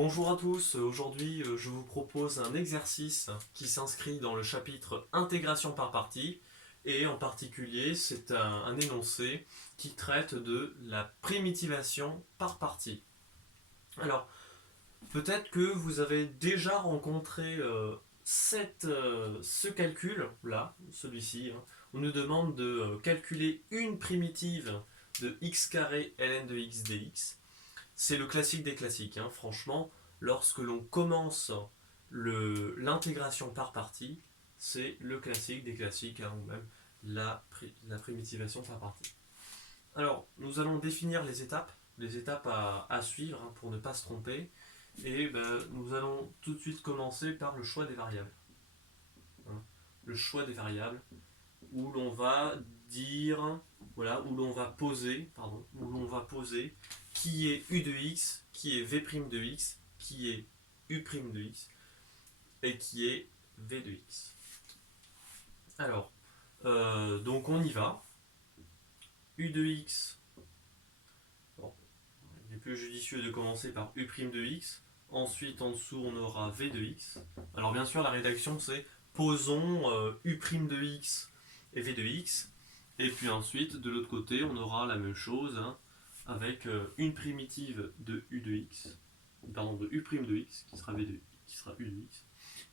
Bonjour à tous, aujourd'hui je vous propose un exercice qui s'inscrit dans le chapitre intégration par partie et en particulier c'est un énoncé qui traite de la primitivation par partie. Alors peut-être que vous avez déjà rencontré ce calcul là, celui-ci, hein. On nous demande de calculer une primitive de x carré ln de x dx. C'est le classique des classiques, hein. Franchement, lorsque l'on commence l'intégration par partie, c'est le classique des classiques, hein, ou même la primitivation par partie. Alors, nous allons définir les étapes à suivre, hein, pour ne pas se tromper. Et ben, nous allons tout de suite commencer par le choix des variables, hein. Le choix des variables, où l'on va dire, voilà, où l'on va poser qui est u de x, qui est v' de x, qui est u' de x, et qui est v de x. Alors, donc on y va. U de x, bon, il est plus judicieux de commencer par u' de x. Ensuite, en dessous, on aura v de x. Alors, bien sûr, la rédaction, c'est posons u' de x et v de x. Et puis ensuite, de l'autre côté, on aura la même chose, hein, avec une primitive de u de x, pardon, de u' de x, qui sera u de x.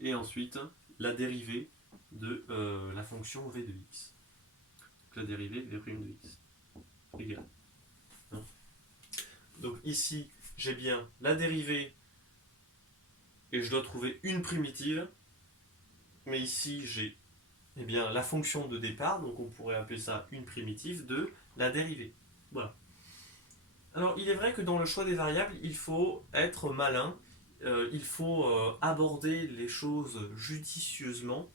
Et ensuite, la dérivée de la fonction v de x. Donc la dérivée v' de x égale. Hein. Donc ici, j'ai bien la dérivée et je dois trouver une primitive. Mais ici, j'ai la fonction de départ, donc on pourrait appeler ça une primitive de la dérivée. Voilà. Alors, il est vrai que dans le choix des variables, il faut être malin, il faut aborder les choses judicieusement,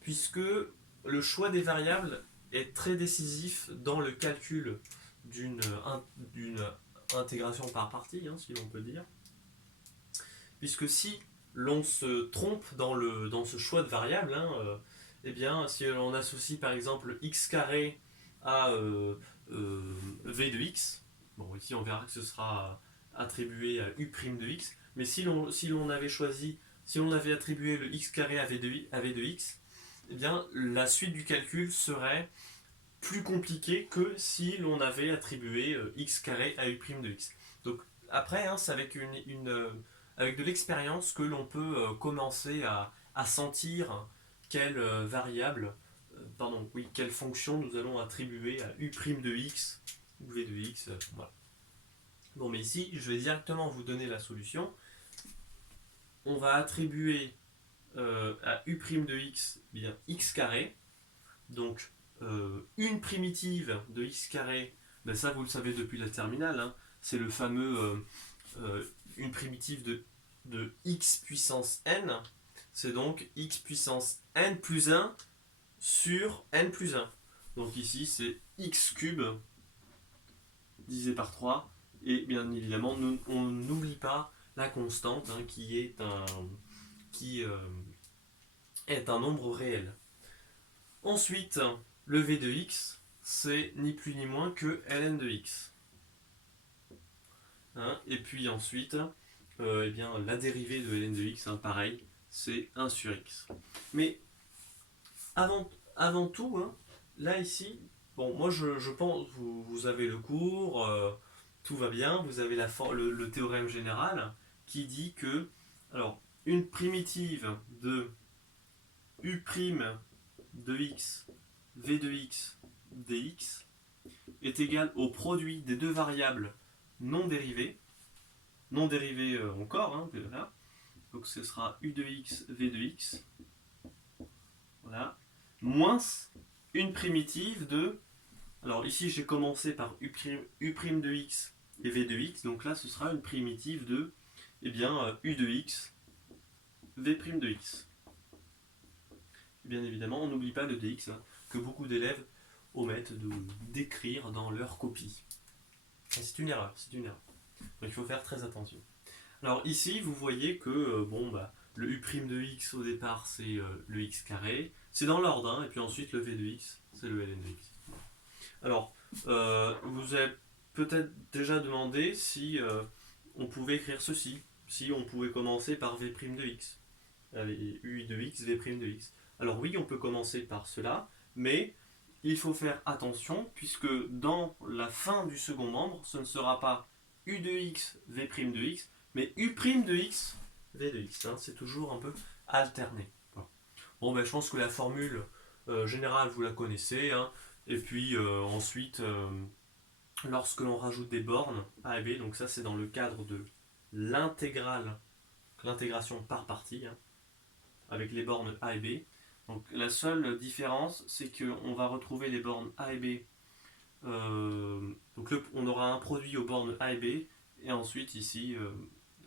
puisque le choix des variables est très décisif dans le calcul d'une intégration par partie, hein, si l'on peut dire. Puisque si l'on se trompe dans ce choix de variables, hein, eh bien, si on associe par exemple x carré à v de x, bon, ici on verra que ce sera attribué à u' de x, mais si l'on avait choisi, si l'on avait attribué le x carré à v de x, eh bien, la suite du calcul serait plus compliquée que si l'on avait attribué x carré à u' de x. Donc après, hein, c'est avec avec de l'expérience que l'on peut commencer à sentir quelle variable, quelle fonction nous allons attribuer à u' de x ou v de x. Voilà. Bon, mais ici, je vais directement vous donner la solution. On va attribuer à u' de x, bien x carré. Donc, une primitive de x carré, ben ça vous le savez depuis la terminale, hein, c'est le fameux une primitive de x puissance n, c'est donc x puissance n plus 1 sur n plus 1. Donc ici c'est x cube divisé par 3, et bien évidemment on n'oublie pas la constante, hein, qui est un nombre réel. Ensuite, le v de x, c'est ni plus ni moins que ln de x. Hein, et puis ensuite, la dérivée de ln de x, hein, pareil, c'est 1 sur x. Mais avant tout, hein, là ici, bon, moi je pense, vous avez le cours, tout va bien, vous avez le théorème général qui dit que, alors, une primitive de u' de x, v de x, dx est égale au produit des deux variables non dérivées encore, hein, voilà. Donc ce sera u de x, v de x, voilà, moins une primitive de, alors ici j'ai commencé par u' de x et v de x, donc là ce sera une primitive de, u de x, v' de x. Bien évidemment, on n'oublie pas le dx, hein, que beaucoup d'élèves omettent d'écrire dans leur copie. C'est une erreur, c'est une erreur. Donc il faut faire très attention. Alors ici, vous voyez que le u' de x au départ, c'est le x carré. C'est dans l'ordre, hein, et puis ensuite le v de x, c'est le ln de x. Alors, vous avez peut-être déjà demandé si on pouvait écrire ceci. si on pouvait commencer par v' de x. Allez, u de x, v' de x. Alors oui, on peut commencer par cela, mais il faut faire attention, puisque dans la fin du second membre, ce ne sera pas u de x, v' de x, mais u' de x, v de x. Hein, c'est toujours un peu alterné. Voilà. Bon, ben, je pense que la formule générale, vous la connaissez. Hein, et puis ensuite, lorsque l'on rajoute des bornes a et b, donc ça c'est dans le cadre de l'intégrale, l'intégration par partie, hein, avec les bornes a et b. Donc la seule différence, c'est qu'on va retrouver les bornes a et b. Donc on aura un produit aux bornes a et b, et ensuite ici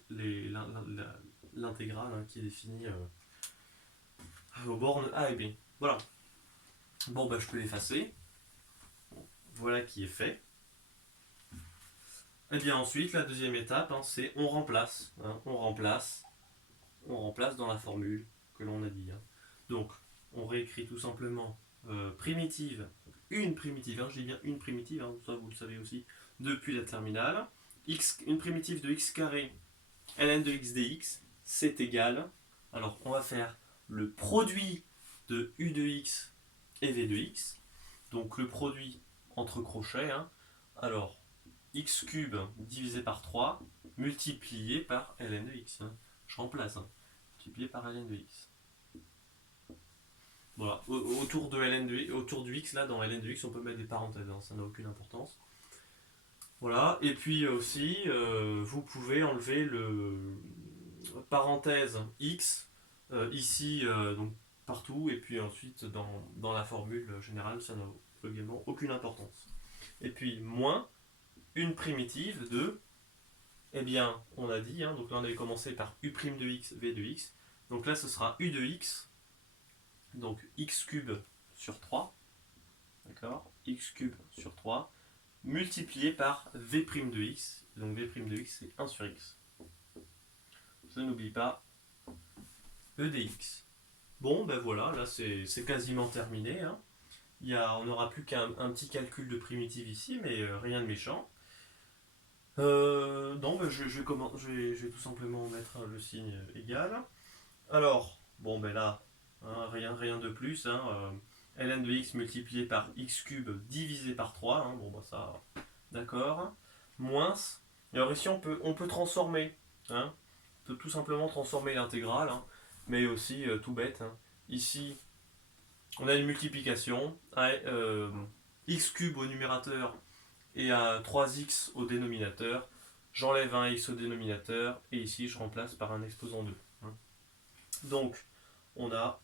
l'intégrale, hein, qui est définie aux bornes a et b. Voilà. Bon, bah, je peux l'effacer. Bon, voilà qui est fait. Et bien ensuite, la deuxième étape, hein, c'est on remplace. Hein, on remplace dans la formule que l'on a dit. Hein. Donc, on réécrit tout simplement primitive, une primitive, hein, je dis bien une primitive, hein, ça vous le savez aussi, depuis la terminale. Une primitive de x carré ln de x dx, c'est égal. Alors, on va faire le produit de u de x et v de x. Donc, le produit entre crochets. Hein. Alors, x cube divisé par 3 multiplié par ln de x. Hein. Je remplace. Hein. Multiplié par ln de x. Voilà. Autour du x, là, dans ln de x, on peut mettre des parenthèses. Hein. Ça n'a aucune importance. Voilà. Et puis aussi, vous pouvez enlever le parenthèse x ici, donc partout. Et puis ensuite, dans la formule générale, ça n'a également aucune importance. Et puis, moins une primitive de, eh bien, on a dit, hein, donc là on avait commencé par u' de x, v de x, donc là ce sera u de x, donc x cube sur 3, d'accord, x cube sur 3, multiplié par v' de x, donc v' de x c'est 1 sur x. Je n'oublie pas e dx. Bon, ben voilà, là c'est quasiment terminé. Hein. On n'aura plus qu'un petit calcul de primitive ici, mais rien de méchant. Non, ben je vais tout simplement mettre le signe égal. Alors, bon ben là, hein, rien de plus. Hein, ln de x multiplié par x cube divisé par 3. Hein, bon ben ça, d'accord. Moins. Alors ici on peut transformer. Hein, on peut tout simplement transformer l'intégrale. Hein, mais aussi tout bête. Hein, ici, on a une multiplication. X cube au numérateur et à 3x au dénominateur, j'enlève un x au dénominateur, et ici je remplace par un exposant 2. Hein. Donc, on a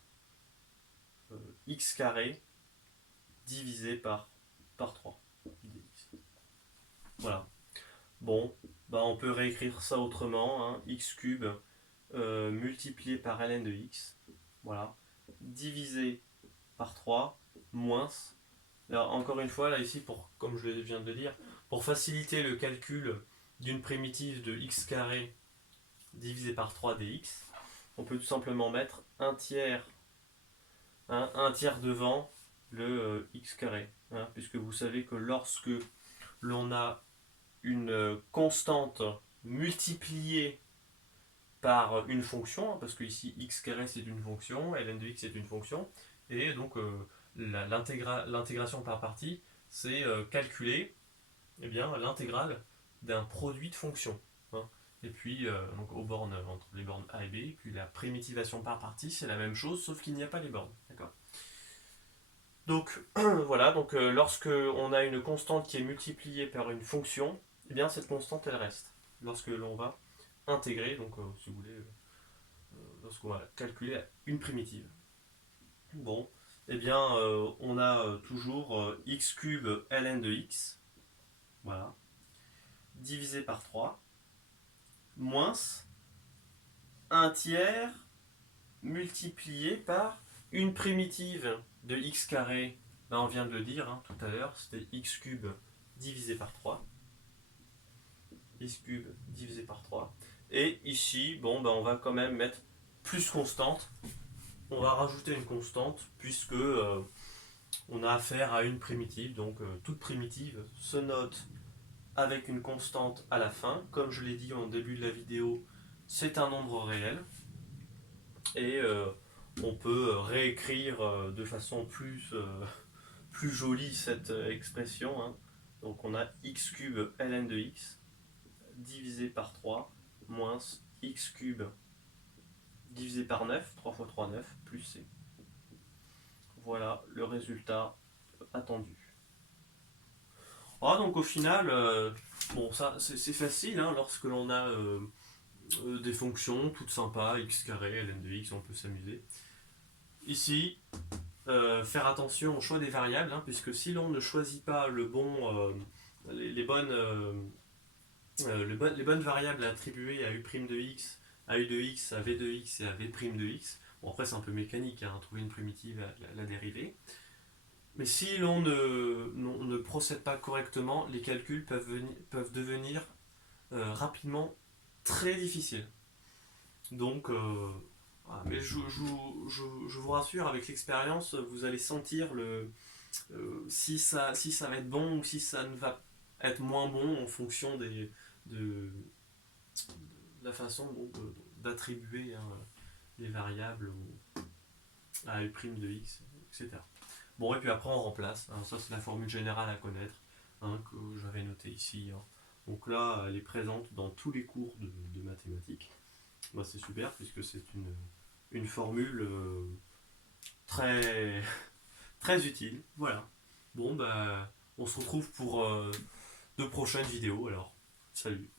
x carré divisé par 3. Voilà. Bon, bah on peut réécrire ça autrement, hein. X cube multiplié par ln de x, voilà, divisé par 3, moins. Alors, encore une fois, là, ici, comme je viens de le dire, pour faciliter le calcul d'une primitive de x carré divisé par 3 dx, on peut tout simplement mettre un tiers devant le x carré. Hein, puisque vous savez que lorsque l'on a une constante multipliée par une fonction, parce que ici x carré c'est une fonction, ln de x c'est une fonction, et donc l'intégration par partie, c'est calculer l'intégrale d'un produit de fonction. Hein. Et puis, donc aux bornes, entre les bornes a et b, et puis la primitivation par partie, c'est la même chose, sauf qu'il n'y a pas les bornes. D'accord. Donc, voilà, donc lorsque on a une constante qui est multipliée par une fonction, eh bien cette constante, elle reste. Lorsque l'on va intégrer, donc si vous voulez, lorsqu'on va calculer une primitive. Bon, eh bien, on a toujours x cube ln de x, voilà, divisé par 3, moins 1 tiers multiplié par une primitive de x carré, ben, on vient de le dire hein, tout à l'heure, c'était x cube divisé par 3, x cube divisé par 3, et ici, bon, ben, on va quand même mettre plus constante. On va rajouter une constante puisque on a affaire à une primitive, donc toute primitive se note avec une constante à la fin. Comme je l'ai dit en début de la vidéo, c'est un nombre réel. Et on peut réécrire de façon plus jolie cette expression, hein. Donc on a x cube ln de x divisé par 3 moins x cube divisé par 9, 3 fois 3, 9, plus c. Voilà le résultat attendu. Ah, donc au final, bon, ça c'est facile, hein, lorsque l'on a des fonctions toutes sympas, x carré, ln de x, on peut s'amuser. Ici, faire attention au choix des variables, hein, puisque si l'on ne choisit pas les bonnes variables à attribuer à u' de x, à u de x, à v de x et à v' de x, bon après c'est un peu mécanique, hein, trouver une primitive, la dériver, mais si l'on ne procède pas correctement, les calculs peuvent devenir rapidement très difficiles. Donc, voilà. Mais je vous rassure, avec l'expérience, vous allez sentir si ça va être bon ou si ça ne va être moins bon en fonction de la façon d'attribuer, hein, les variables à u' de x, etc. Bon, et puis après on remplace, hein, ça c'est la formule générale à connaître, hein, que j'avais notée ici, hein. Donc là, elle est présente dans tous les cours de mathématiques. Bah, c'est super puisque c'est une formule très, très utile. Voilà. Bon, bah, on se retrouve pour de prochaines vidéos alors. Salut.